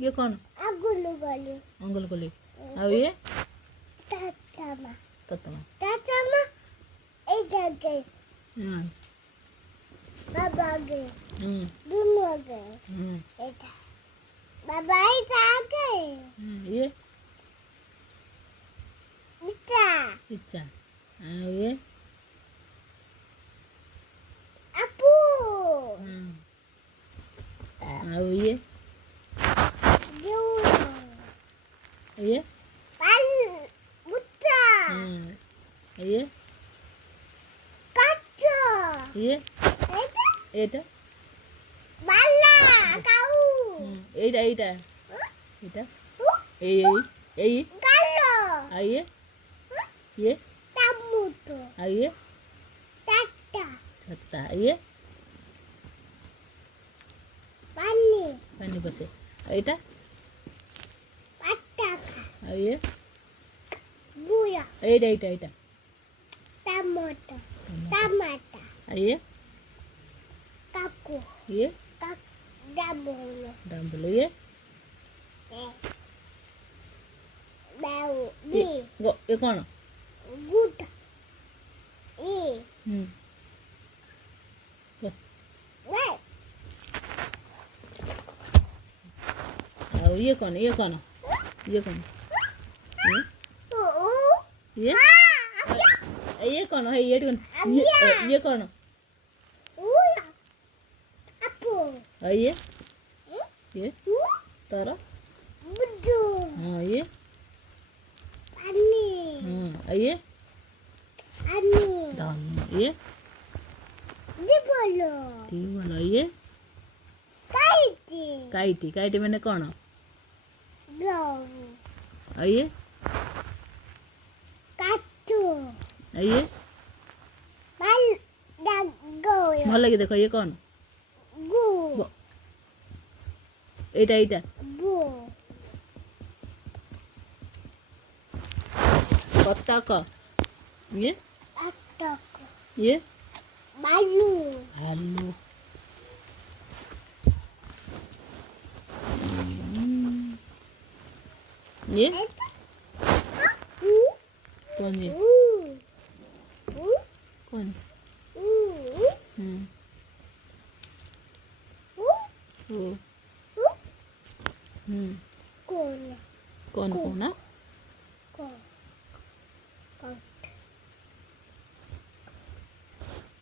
ये कौन? अंगुल गोली। अब ये ततमा। हाँ। ये इच्छा। हाँ, ये अब ये हाँ, ये এটা এইটা এইটা এটা এই এই আইয়ে ये आइए छत्ता आइए पानी बसे এইটা आइए এইটা এইটা এইটা आइए ये डम्बल ये ये कौन? और ये कौन? ये कौन? ये कौन? ये कौन है? ये कौन? ये कौन? ये तारा हाँ ये हाँ ये दाल ये बोलो ये काइटी काइटी मैंने कौन आइए आइए भल लगे देखो ये कौन এইটা এইটা কত ক ये आलू ये कौन ये कौन कौन कौन ना